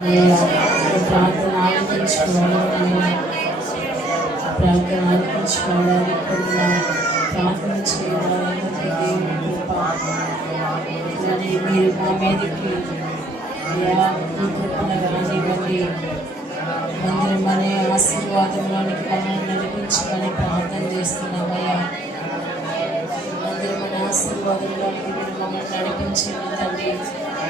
ప్రార్థన ప్రార్థన ఆలకించుకోవడానికి ప్రార్థన చేయడానికి మీరు మా మీదకి మందిరం అనే ఆశీర్వాదంలోనికి మమ్మల్ని నడిపించుకొని ప్రార్థన చేస్తున్నామయ్యా. అనే ఆశీర్వాదంలోనికి మీరు మమ్మల్ని నడిపించండి తండ్రి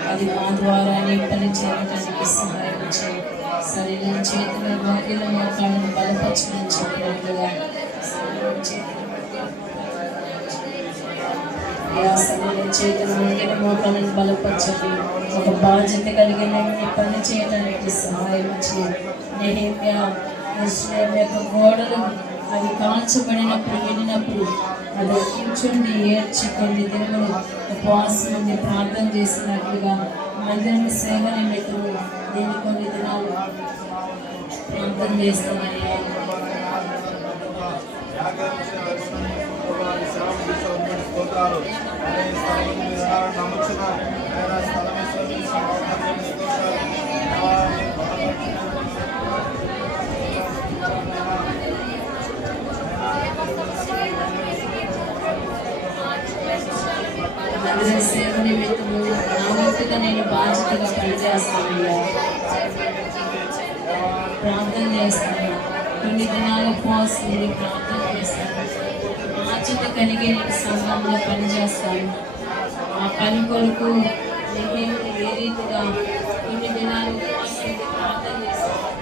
అది మా ద్వారానే పని చేయడానికి సహాయం చేయండి శరీరం చేతుల వాకిల మోకాళ్ళను బలపరచమని చెప్పినట్లుగా శరీరం చేతుల యా శరీరం చేతుల బలపరచండి ఒక బాధ్యత కలిగిన పని చేయడానికి సహాయం చేయండి గోడలు అది కాల్చబడినప్పుడు వెళ్ళినప్పుడు అది కూర్చుండి ఏడ్చి దేవుడు ఉపవాసం నుండి ప్రార్థన చేసినట్లుగా మందిరం సేవ నిమిత్తం నేను కొన్ని దినాలు ప్రార్థన చేస్తున్నాను. అందరి సేవ నిమిత్తము నా వంతుగా నేను బాధ్యతగా పనిచేస్తానయ్యా ప్రార్థన చేస్తాను కొన్ని దినాలు ఉపవాసం నేను ప్రార్థన చేస్తాను బాధ్యత కలిగి నేను సంఘంలో పనిచేస్తాను ఆ పని కొరకు నేను ఏ రీతిగా కొన్ని దినాలు ఉపవాసం ఉండి ప్రార్థన చేస్తాను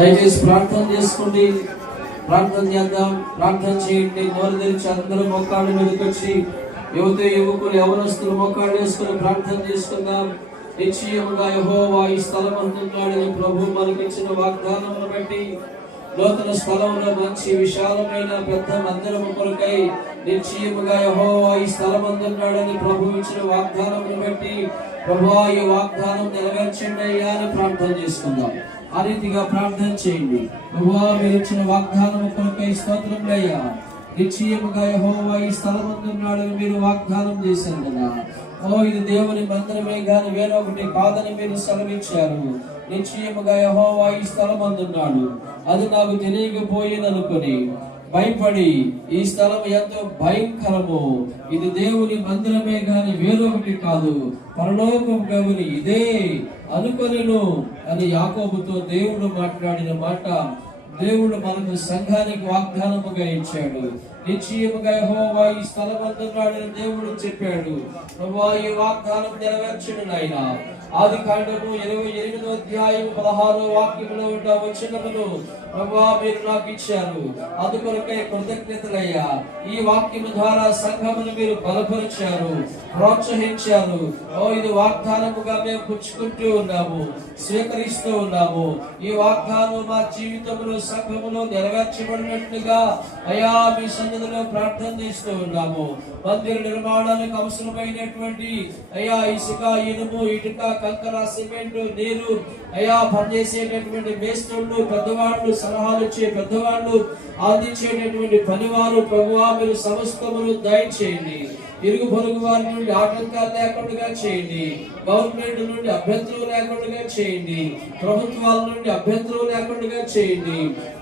దయచేసి ప్రార్థన చేసుకోండి. ప్రార్థన చేద్దాం. ప్రార్థన చేయండి. నోరు తెరిచి అందరూ మొక్కాళ్ళ మీదకి వచ్చి యువత యువకులు యవనస్తులు మొక్కాళ్ళు వేసుకుని ప్రార్థన చేసుకుందాం. నిశ్చయముగా యెహోవా ఈ స్థలం అంటున్నాడని ప్రభు మనకిచ్చిన వాగ్దానమును బట్టి నూతన స్థలంలో మంచి విశాలమైన పెద్ద మందిరము కొరకై నిశ్చయముగా యెహోవా ఈ స్థలం అందున్నాడని ప్రభు ఇచ్చిన వాగ్దానమును బట్టి ప్రభు ఈ వాగ్దానం నెరవేర్చండి అయ్యా అని ప్రార్థన చేసుకుందాం. ఆ రీతిగా ప్రార్థన చేయండి. ప్రభువా మీరు ఇచ్చిన వాగ్దానం కొరకై స్తోత్రములయ్యా. నిశ్చయముగా యహోవా ఈ స్థలమందున్నాడని మీరు వాగ్దానం చేశారు కదా. ఓ ఇది దేవుని మందిరమే గాని వేరొకటి కాదని మీరు సెలవిచ్చారు. నిశ్చయముగా యహోవా ఈ స్థలమందున్నాడు అది నాకు తెలియకపోయిననుకొని భయపడి ఈ స్థలం ఎంతో భయంకరము. ఇది దేవుని మందిరమే గాని వేరొకటి కాదు. పరలోకం గవుని ఇదే అనుకొనిను అని యాకోబుతో దేవుడు మాట్లాడిన మాట. దేవుడు మనకు సంఘానికి వాగ్దానముగా ఇచ్చాడు. నిశ్చయముగా యెహోవా ఈ స్థలం అందున్నాడని దేవుడు చెప్పాడు. ప్రభా ఈ వాగ్దానం నెరవేర్చడు నాయన. ఆది కాండము ఇరవై ఎనిమిదో అధ్యాయం పదహారో వాక్యంలో ఉన్న వచనములు ప్రభా మీరు నాకు ఇచ్చారు. అందుకొరకై కృతజ్ఞతలయ్యా. ఈ వాక్యం ద్వారా సంఘమును మీరు బలపరిచారు ప్రోత్సహించారు. ఓ ఇది వాగ్దానముగా మేము పుచ్చుకుంటూ ఉన్నాము స్వీకరిస్తూ ఉన్నాము. ఈ వాగ్దానం మా జీవితంలో సంఘములో నెరవేర్చబడినట్లుగా అయా మీ సన్నిధిలో ప్రార్థన చేస్తూ ఉన్నాము. మందిర నిర్మాణానికి అవసరమైనటువంటి అయా ఇసుక ఇనుము ఇటుక కంకర సిమెంట్ నీరు అయా పనిచేసేటటువంటి మేస్తుళ్ళు పెద్దవాళ్ళు సలహాలు ఇచ్చే పెద్దవాళ్ళు అందించేటటువంటి పనివారు ప్రభువా మీరు సమస్తమును దయచేయండి. ఇరుగు పొరుగు వారి నుండి ఆటంకాలు లేకుండా చేయండి. గవర్నమెంట్ నుండి అభ్యంతరం లేకుండా చేయండి. ప్రభుత్వాల నుండి అభ్యంతరం లేకుండా చేయండి.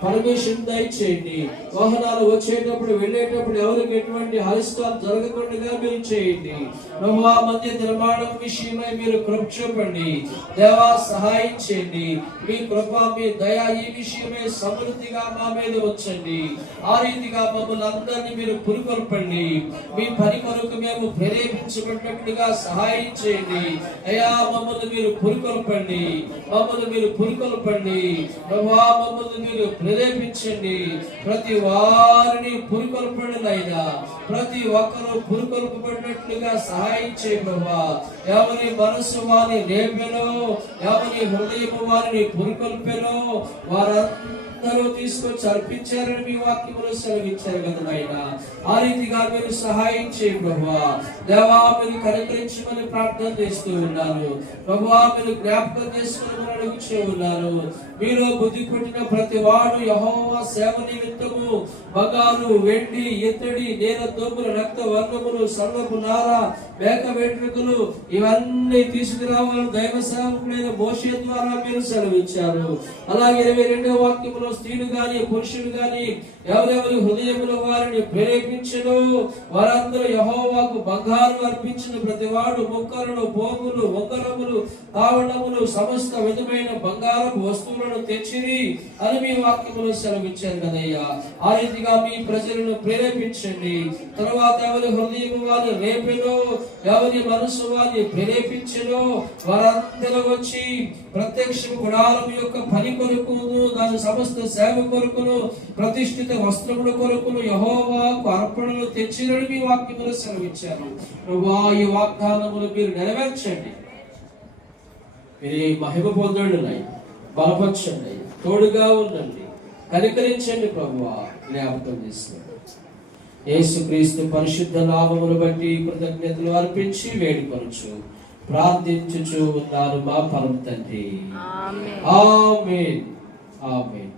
పర్మిషన్ దయచేయండి. వాహనాలు వచ్చేటప్పుడు వెళ్ళేటప్పుడు ఎవరికి ఎటువంటి హరిష్టాలు జరగకుండా మీరు చేయండి. ప్రభువా మధ్య నిర్మాణం విషయమై మీరు కృప చూపండి దేవా సహాయం చేయండి. మీ కృప మీ దయ ఈ విషయమై సమృద్ధిగా మా మీద వచ్చండి ఆ రీతిగా మమ్మల్ని అందరినీ మీరు పురికొల్పండి. మీ పని కొరకు మేము ప్రేరేపించబడినట్లుగా సహాయం చేయండి. అయ్యా మమ్మల్ని మీరు పురికొల్పండి. మమ్మల్ని మీరు పురికొల్పండి. ప్రభా మమ్మల్ని మీరు ప్రేరేపించండి. ప్రతి వారిని పురికొల్పండి అయినా ప్రతి ఒక్కరూ పురికొల్పబడినట్లుగా సహాయం చేయ ప్రభా. ఎవరి మనసు వారిని రేపెనో ఎవరి హృదయము వారిని పురికొల్పెలో వారంతా అందరూ తీసుకొచ్చి అర్పించారని మీ వాక్యములో సెలవిచ్చారు కదా ఆ రీతిగా మీరు సహాయం చేయండి ప్రభువా. దేవా మీరు కనుకరించమని ప్రార్థన చేస్తూ ఉన్నాను ప్రభువా మీరు జ్ఞాపకం చేసుకోమని అడుగుచూ ఉన్నాను మీరు బుద్ధి పుట్టిన ప్రతి వాడు యహోవా సేవ నిమిత్తము బంగారు వెండి ఎత్తడి నేల తోపులు రక్త వర్ణములు సర్వపు నార మేక వెంట్రుకలు ఇవన్నీ తీసుకురావాలని దైవ మీద మోషే ద్వారా మీరు సెలవిచ్చారు. అలాగే ఇరవై రెండవ వాక్యములు స్త్రీలు గాని పురుషులు గాని ఎవరెవరి హృదయంలో వారిని ప్రేరేపించను వారందరూ యహోవాకు బంగారం అర్పించిన ప్రతి వాడు మొక్కలను పోగులు ఉంగరములు తావడములు సమస్త విధమైన బంగారపు వస్తువులను తెచ్చిరి అని మీ వాక్యములు సెలవిచ్చారు కదయ్యా. ఆ రీతిగా మీ ప్రజలను ప్రేరేపించండి. తర్వాత ఎవరి హృదయం వారి రేపెలో ఎవరి మనసు వారిని ప్రేరేపించను వారందరూ వచ్చి ప్రత్యక్ష గుడారం యొక్క పని కొరకు దాని సమస్త సేవ కొరకును ప్రతిష్ఠిత వస్త్రముల కొరకును యహోవాకు అర్పణలు తెచ్చినని మీ వాక్యములు సెలవిచ్చారు ప్రభువా ఈ వాగ్దానములు మీరు నెరవేర్చండి. మీరు మహిమ పొందండి బలపరచండి తోడుగా ఉండండి కనికరించండి ప్రభువా జ్ఞాపకం చేసుకోండి యేసుక్రీస్తు పరిశుద్ధ నామమును బట్టి కృతజ్ఞతలు అర్పించి వేడుకొనచ్చు ప్రార్థించుచు ఉన్నారు మా పరమ తండ్రి. ఆమేన్. ఆమేన్.